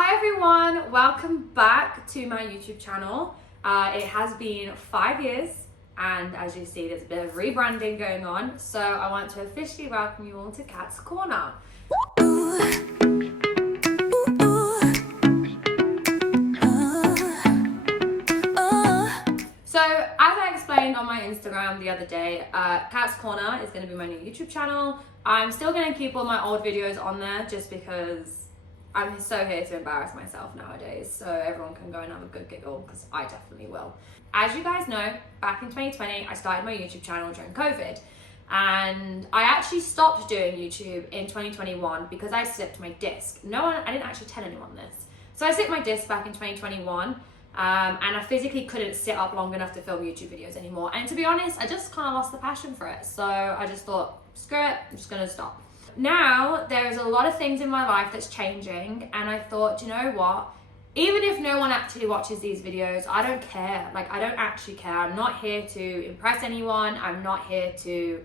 Hi everyone, welcome back to my YouTube channel. It has been 5 years and as you see there's a bit of rebranding going on, so I want to officially welcome you all to Cat's Corner. So as I explained on my Instagram the other day, Cat's Corner is going to be my new YouTube channel. I'm still going to keep all my old videos on there just because I'm so here to embarrass myself nowadays, so everyone can go and have a good giggle, because I definitely will. As you guys know, back in 2020, I started my YouTube channel during COVID, and I actually stopped doing YouTube in 2021 because I slipped my disc. I didn't actually tell anyone this. So I slipped my disc back in 2021, and I physically couldn't sit up long enough to film YouTube videos anymore. And to be honest, I just kind of lost the passion for it. So I just thought, screw it, I'm just gonna stop. Now, there's a lot of things in my life that's changing, and I thought, you know what? Even if no one actually watches these videos, I don't care. Like, I don't actually care. I'm not here to impress anyone. I'm not here to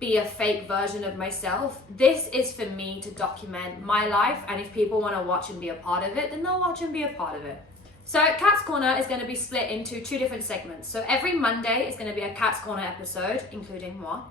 be a fake version of myself. This is for me to document my life, and if people want to watch and be a part of it, then they'll watch and be a part of it. So Cat's Corner is going to be split into 2 different segments. So every Monday is going to be a Cat's Corner episode, including moi,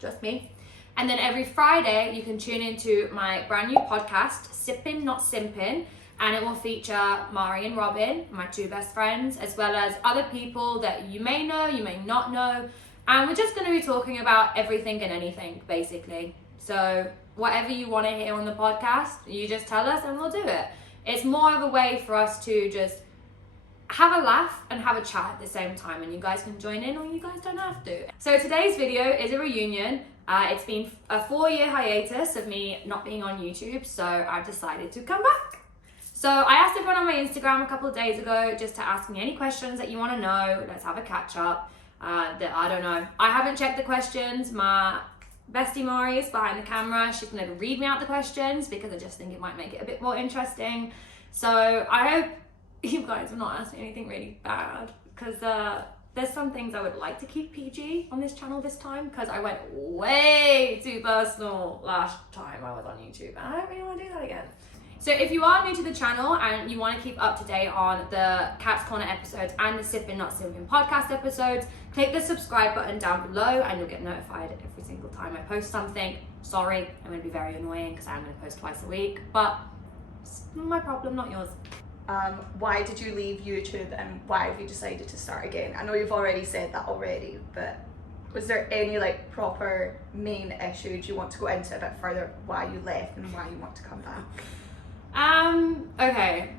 just me. And then every Friday, you can tune into my brand new podcast, Sippin' Not Simpin', and it will feature Mari and Robin, my 2 best friends, as well as other people that you may know, you may not know. And we're just going to be talking about everything and anything, basically. So whatever you want to hear on the podcast, you just tell us and we'll do it. It's more of a way for us to just have a laugh and have a chat at the same time, and you guys can join in or you guys don't have to. So today's video is a reunion. It's been a 4-year hiatus of me not being on YouTube, so I've decided to come back. So I asked everyone on my Instagram a couple of days ago just to ask me any questions that you want to know. Let's have a catch up. That I don't know. I haven't checked the questions. My bestie Mari is behind the camera. She's going to read me out the questions because I just think it might make it a bit more interesting. So I hope you guys have not asked me anything really bad, because there's some things I would like to keep PG on this channel this time, because I went way too personal last time I was on YouTube, and I don't really want to do that again. So if you are new to the channel and you want to keep up to date on the Cat's Corner episodes and the Sippin' Not Simpin' podcast episodes, click the subscribe button down below and you'll get notified every single time I post something. Sorry, I'm going to be very annoying because I'm going to post twice a week, but it's my problem, not yours. Why did you leave YouTube and why have you decided to start again? I know you've already said that already, but was there any proper main issue? Do you want to go into a bit further why you left and why you want to come back? Okay.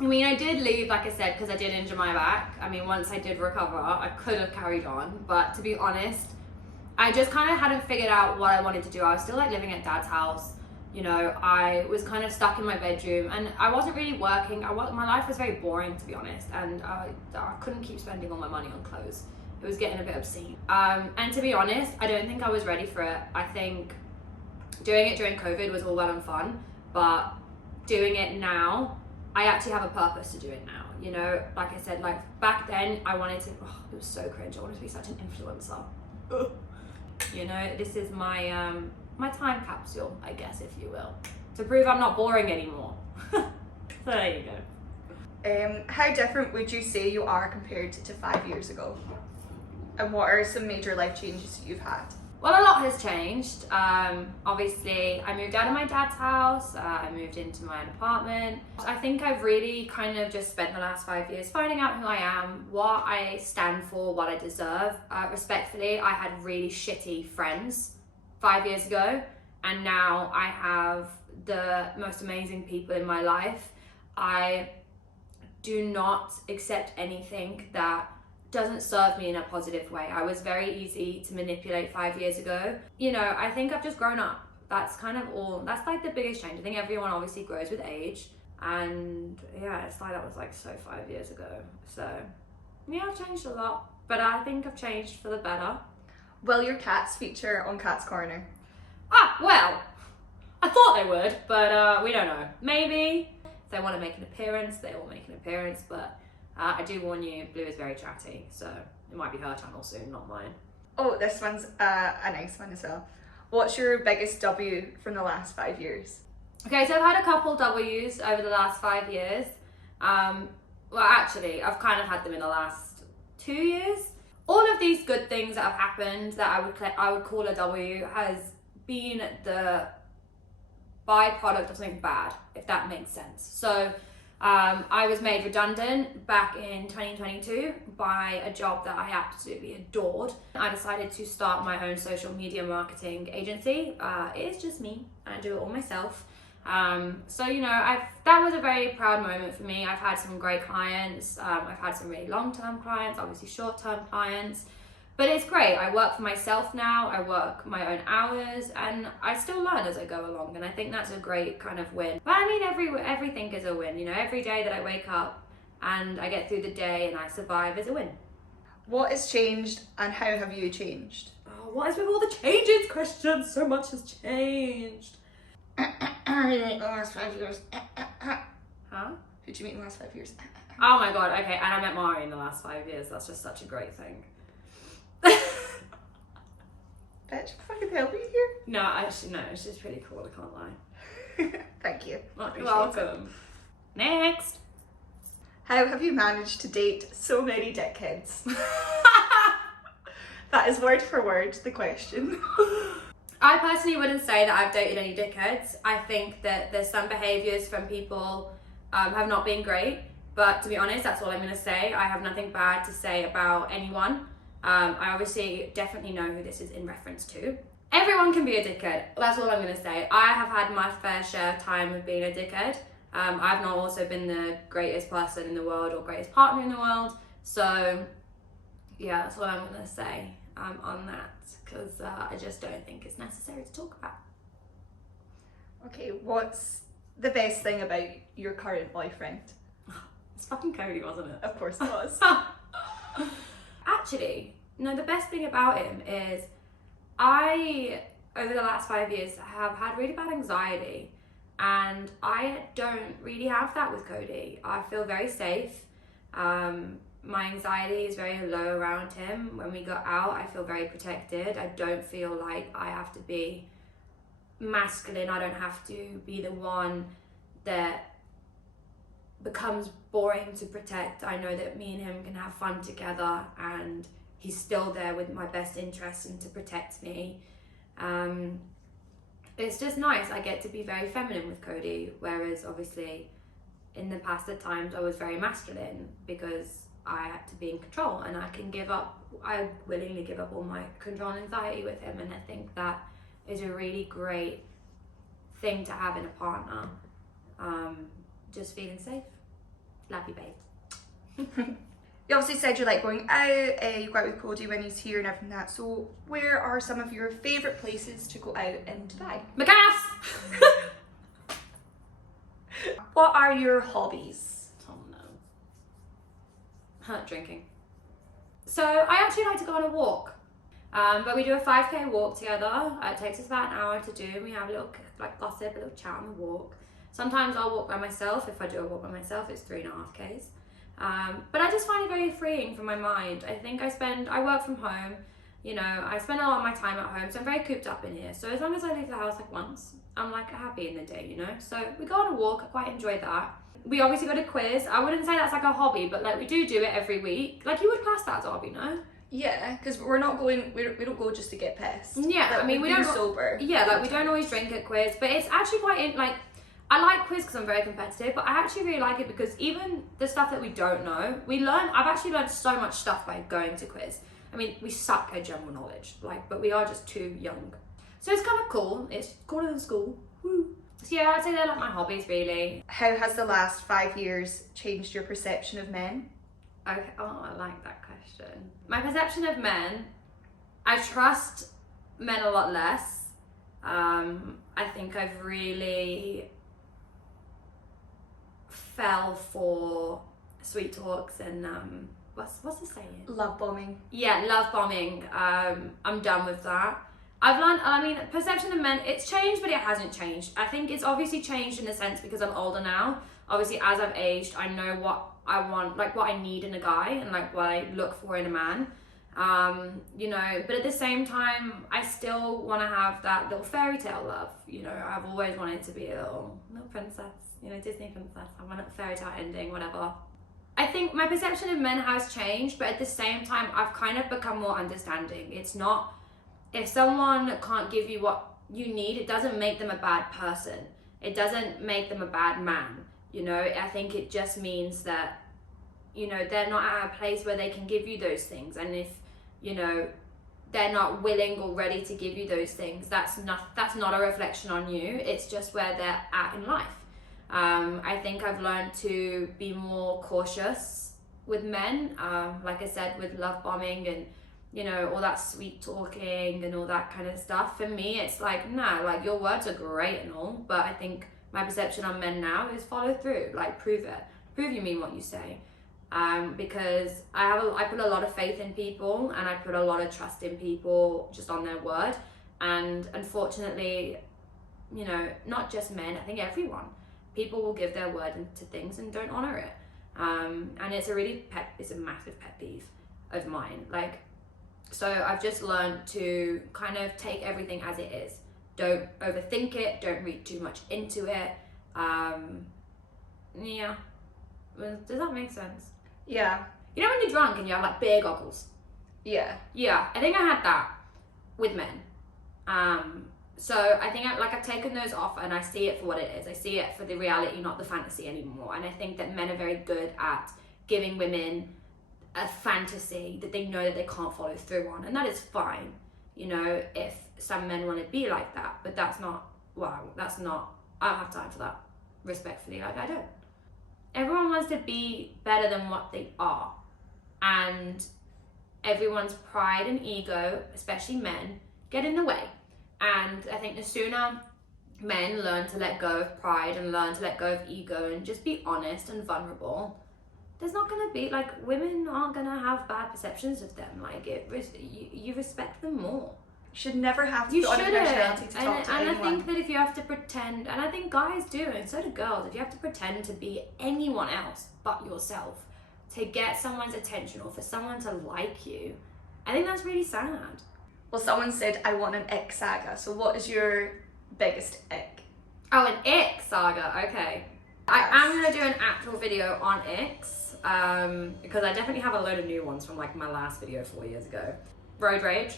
I mean, I did leave, like I said, because I did injure my back. I mean, once I did recover, I could have carried on, but to be honest, I just kind of hadn't figured out what I wanted to do. I was still living at Dad's house. You know, I was kind of stuck in my bedroom and I wasn't really working. My life was very boring, to be honest, and I couldn't keep spending all my money on clothes. It was getting a bit obscene. And to be honest, I don't think I was ready for it. I think doing it during COVID was all well and fun, but doing it now, I actually have a purpose to do it now. You know, like I said, back then I wanted to, it was so cringe. I wanted to be such an influencer. You know, this is my my time capsule, I guess, if you will, to prove I'm not boring anymore. So there you go. How different would you say you are compared to 5 years ago? And what are some major life changes you've had? Well, a lot has changed. Obviously, I moved out of my dad's house. I moved into my own apartment. I think I've really kind of just spent the last 5 years finding out who I am, what I stand for, what I deserve. Respectfully, I had really shitty friends 5 years ago, and now I have the most amazing people in my life. I do not accept anything that doesn't serve me in a positive way. I was very easy to manipulate 5 years ago. You know, I think I've just grown up. That's kind of all. That's the biggest change. I think everyone obviously grows with age, and yeah, it's that was so 5 years ago. So yeah, I've changed a lot, but I think I've changed for the better. Will your cats feature on Cat's Corner? Well, I thought they would, but we don't know. Maybe if they want to make an appearance, they will make an appearance, but I do warn you, Blue is very chatty, so it might be her channel soon, not mine. Oh, this one's a nice one as well. What's your biggest W from the last 5 years? Okay, so I've had a couple W's over the last 5 years. Well, actually, I've kind of had them in the last 2 years. All of these good things that have happened that I would call a W has been the byproduct of something bad, if that makes sense. So I was made redundant back in 2022 by a job that I absolutely adored. I decided to start my own social media marketing agency. It's just me, I do it all myself. So, you know, that was a very proud moment for me. I've had some great clients. I've had some really long-term clients, obviously short-term clients, but it's great. I work for myself now. I work my own hours and I still learn as I go along. And I think that's a great kind of win. But I mean, everything is a win. You know, every day that I wake up and I get through the day and I survive is a win. What has changed and how have you changed? Oh, what is with all the changes, Christian? So much has changed. The last 5 years. Huh? Who'd you meet in the last 5 years? Oh my god, okay, and I met Mari in the last 5 years. That's just such a great thing. Bitch, fucking help me here. No, actually, no, it's just pretty cool, I can't lie. Thank you. You're welcome. Next. How have you managed to date so many dickheads? That is word for word the question. I personally wouldn't say that I've dated any dickheads. I think that there's some behaviours from people have not been great, but to be honest, that's all I'm going to say. I have nothing bad to say about anyone. I obviously definitely know who this is in reference to. Everyone can be a dickhead. That's all I'm going to say. I have had my fair share of time of being a dickhead. I've not also been the greatest person in the world or greatest partner in the world. So yeah, that's what I'm going to say on that, because I just don't think it's necessary to talk about. Okay, what's the best thing about your current boyfriend? It's fucking Cody, wasn't it? Of course it was. Actually, no, the best thing about him is I, over the last 5 years, have had really bad anxiety, and I don't really have that with Cody. I feel very safe. My anxiety is very low around him. When we go out, I feel very protected. I don't feel like I have to be masculine. I don't have to be the one that becomes boring to protect. I know that me and him can have fun together and he's still there with my best interests and to protect me. It's just nice. I get to be very feminine with Cody, whereas obviously in the past at times I was very masculine because I had to be in control, and I willingly give up all my control and anxiety with him, and I think that is a really great thing to have in a partner. Just feeling safe. Love you, babe. You obviously said you like going out, you go out with Cody when he's here and everything that. So where are some of your favourite places to go out in Dubai? McAfee! What are your hobbies? Oh no. Drinking. So I actually like to go on a walk. But we do a 5k walk together. It takes us about an hour to do, and we have a little gossip, a little chat on the walk. Sometimes I'll walk by myself. If I do a walk by myself, it's 3.5k's. But I just find it very freeing for my mind. I think I work from home, you know, I spend a lot of my time at home, so I'm very cooped up in here. So as long as I leave the house like once, I'm like happy in the day, you know? So we go on a walk, I quite enjoy that. We obviously go to quiz. I wouldn't say that's like a hobby, but like we do it every week. Like you would class that as a hobby, no? Yeah, because we're not going, we don't go just to get pissed. Yeah, like, I mean we don't sober. Yeah, like we don't always drink at quiz, but it's actually quite I like quiz because I'm very competitive, but I actually really like it because even the stuff that we don't know, I've actually learned so much stuff by going to quiz. I mean, we suck at general knowledge, but we are just too young. So it's kind of cool. It's cooler than school. Woo. So yeah, I'd say they're like my hobbies, really. How has the last 5 years changed your perception of men? Okay, oh, I like that question. My perception of men, I trust men a lot less. I think I've really fell for sweet talks and what's the saying? Love bombing. Yeah, love bombing. I'm done with that. I've learned, I mean, perception of men, it's changed, but it hasn't changed. I think it's obviously changed in the sense because I'm older now. Obviously, as I've aged, I know what I want, like what I need in a guy and like what I look for in a man. You know, but at the same time, I still want to have that little fairy tale love. You know, I've always wanted to be a little princess, you know, Disney princess. I want a fairy tale ending, whatever. I think my perception of men has changed, but at the same time, I've kind of become more understanding. It's not, if someone can't give you what you need, it doesn't make them a bad person. It doesn't make them a bad man. You know, I think it just means that, you know, they're not at a place where they can give you those things. And if, you know, they're not willing or ready to give you those things, that's not a reflection on you. It's just where they're at in life. I think I've learned to be more cautious with men. Like I said, with love bombing and, you know, all that sweet talking and all that kind of stuff. For me, it's like, nah, like your words are great and all, but I think my perception on men now is follow through, like prove it. Prove you mean what you say. Because I put a lot of faith in people, and I put a lot of trust in people just on their word. And unfortunately, you know, not just men, I think everyone, people will give their word to things and don't honor it. And it's a massive pet peeve of mine. Like, so I've just learned to kind of take everything as it is. Don't overthink it. Don't read too much into it. Yeah. Does that make sense? Yeah. You know when you're drunk and you have like beer goggles? Yeah. Yeah, I think I had that with men. So I think I've taken those off, and I see it for what it is. I see it for the reality, not the fantasy anymore. And I think that men are very good at giving women a fantasy that they know that they can't follow through on, and that is fine. You know, if some men want to be like that, but I don't have time for that. Respectfully, like I don't. Everyone wants to be better than what they are, and everyone's pride and ego, especially men, get in the way. And I think the sooner men learn to let go of pride and learn to let go of ego and just be honest and vulnerable, there's not going to be, like, women aren't going to have bad perceptions of them. Like, you respect them more. You should never have to You put on your shouldn't. personality to talk to And anyone. I think that if you have to pretend, and I think guys do, and so do girls, if you have to pretend to be anyone else but yourself to get someone's attention or for someone to like you, I think that's really sad. Well, someone said, I want an ick saga. So what is your biggest ick? Oh, an ick saga, okay. I am going to do an actual video on icks, because I definitely have a load of new ones from like my last video 4 years ago. Road rage.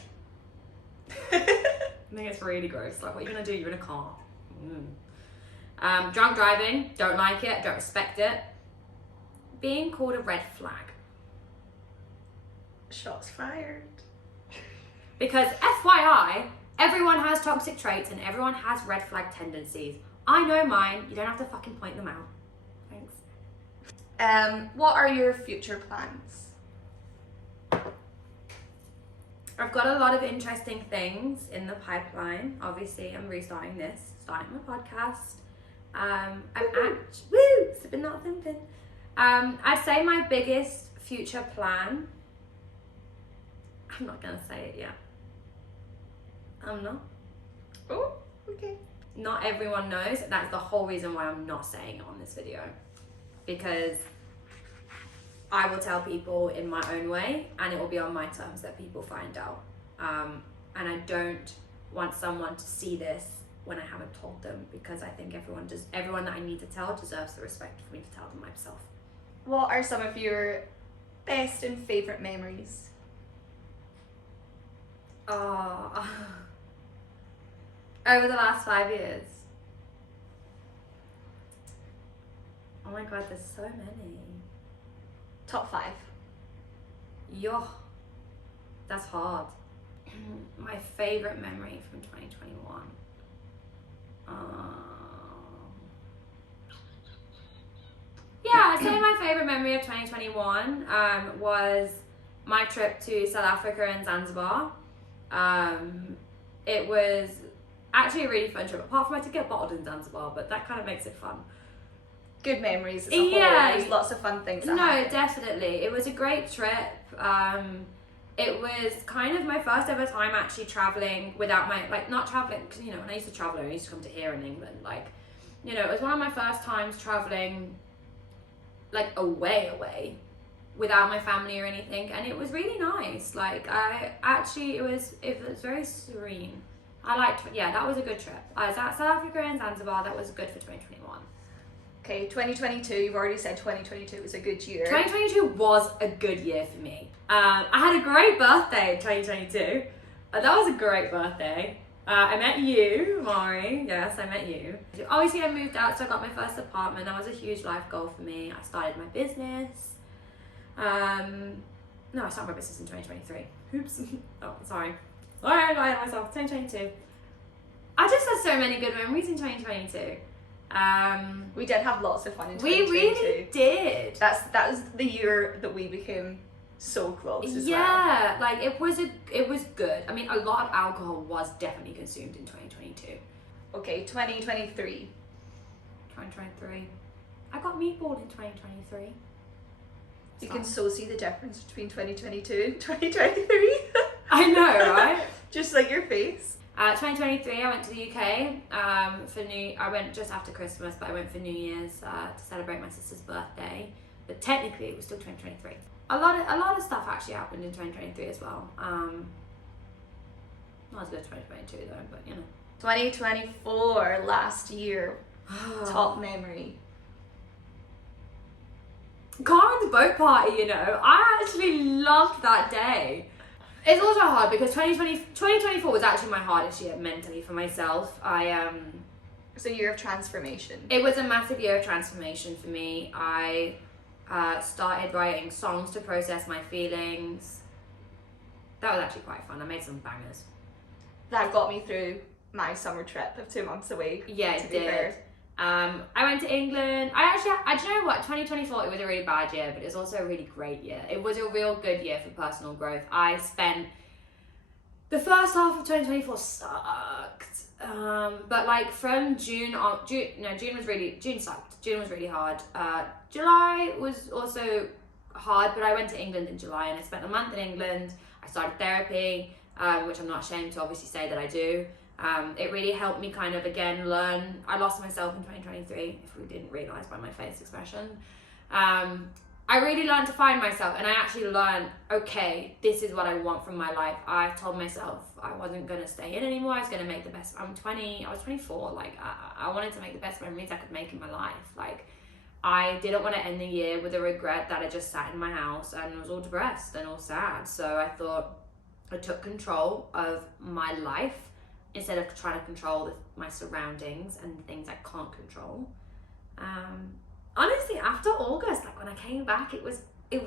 I think it's really gross. Like, what are you going to do? You're in a car. Drunk driving, don't like it, don't respect it. Being called a red flag. Shots fired. Because FYI, everyone has toxic traits and everyone has red flag tendencies. I know mine. You don't have to fucking point them out. Thanks. What are your future plans? I've got a lot of interesting things in the pipeline. Obviously, I'm restarting starting my podcast. Sipping not thinking. I'd say my biggest future plan, I'm not gonna say it yet. I'm not. Oh, okay. Not everyone knows. That's the whole reason why I'm not saying it on this video. Because I will tell people in my own way, and it will be on my terms that people find out. And I don't want someone to see this when I haven't told them, because I think everyone that I need to tell deserves the respect for me to tell them myself. What are some of your best and favourite memories? Over the last 5 years. Oh my god, there's so many. Top 5. Yo, that's hard. My favourite memory from 2021. Yeah, I'd say my favourite memory of 2021 was my trip to South Africa and Zanzibar. It was actually a really fun trip, apart from I did get bottled in Zanzibar, but that kind of makes it fun. Good memories as a whole. There's lots of fun things that happen. Definitely. It was a great trip. It was kind of my first ever time actually traveling without not traveling, because, you know, when I used to travel, I used to come to here in England. Like, you know, it was one of my first times traveling, like, away, without my family or anything, and it was really nice. Like it was very serene. I liked, yeah, that was a good trip. I was at South Africa and Zanzibar. That was good for 2021. Okay, 2022, you've already said 2022 was a good year. 2022 was a good year for me. I had a great birthday in 2022. That was a great birthday. I met you, Mari. Yes, I met you. Obviously, I moved out, so I got my first apartment. That was a huge life goal for me. I started my business. No, I started my business in 2023. Oops. Oh, sorry. All right, I got ahead of myself. 2022. I just had so many good memories in 2022. We did have lots of fun in We 2022. really did. That was the year that we became so close as well. Yeah, like it was good. I mean, a lot of alcohol was definitely consumed in 2022. Okay, 2023. 2023. I got meatball in 2023. You can so see the difference between 2022 and 2023. I know, right? Just like your face. 2023, I went to the UK I went just after Christmas, but I went for New Year's to celebrate my sister's birthday. But technically, it was still 2023. A lot of stuff actually happened in 2023 as well. Not as good as 2022 though, but you know. 2024, last year, top memory. Karen's boat party, you know, I actually loved that day. It's also hard because 2024 was actually my hardest year mentally for myself. It's a year of transformation. It was a massive year of transformation for me. I started writing songs to process my feelings. That was actually quite fun. I made some bangers. That got me through my summer trip of 2 months away. Yeah, it did. I went to England. I do you know what? 2024, it was a really bad year, but it's also a really great year. It was a real good year for personal growth. I spent the first half of 2024 sucked. But like from June sucked. June was really hard. July was also hard, but I went to England in July and I spent a month in England. I started therapy, which I'm not ashamed to obviously say that I do. It really helped me kind of again learn. I lost myself in 2023, if we didn't realise by my face expression. I really learned to find myself, and I actually learned, okay, this is what I want from my life. I told myself I wasn't going to stay in anymore. I was going to make the best. I was 24. Like, I wanted to make the best memories I could make in my life. Like, I didn't want to end the year with a regret that I just sat in my house and was all depressed and all sad. So I thought I took control of my life instead of trying to control my surroundings and things I can't control. Honestly, after August, like when I came back, it was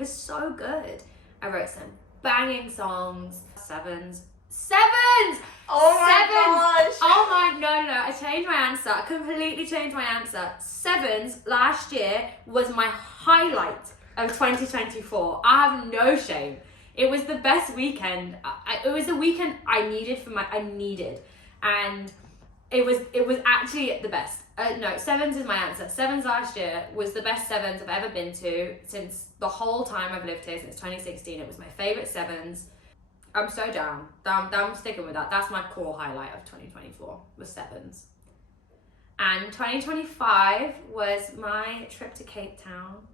so good. I wrote some banging songs. Sevens. Oh my gosh. Oh my, no, I changed my answer. I completely changed my answer. Sevens last year was my highlight of 2024. I have no shame. It was the best weekend. It was the weekend I needed and it was actually the best. No, sevens is my answer. Sevens last year was the best sevens I've ever been to since the whole time I've lived here, since 2016. It was my favourite sevens. I'm so down. I'm sticking with that. That's my core highlight of 2024, was sevens. And 2025 was my trip to Cape Town.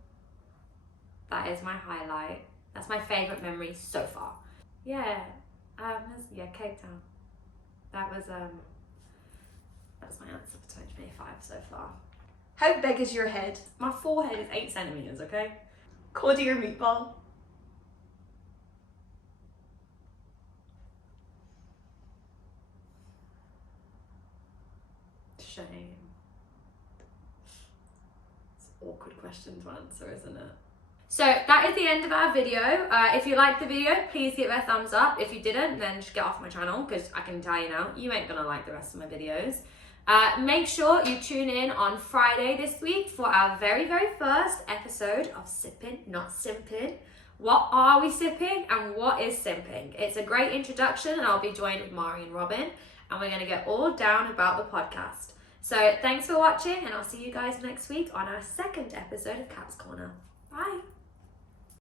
That is my highlight. That's my favourite memory so far. Yeah, Cape Town. That was my answer for 2025 so far. How big is your head? My forehead is 8 centimeters, okay? Cody or meatball? Shame. It's an awkward question to answer, isn't it? So that is the end of our video. If you liked the video, please give it a thumbs up. If you didn't, then just get off my channel, because I can tell you now, you ain't gonna like the rest of my videos. Make sure you tune in on Friday this week for our very, very first episode of Sipping Not Simping. What are we sipping and what is simping? It's a great introduction, and I'll be joined with Mari and Robin, and we're gonna get all down about the podcast. So thanks for watching, and I'll see you guys next week on our second episode of Cat's Corner. Bye.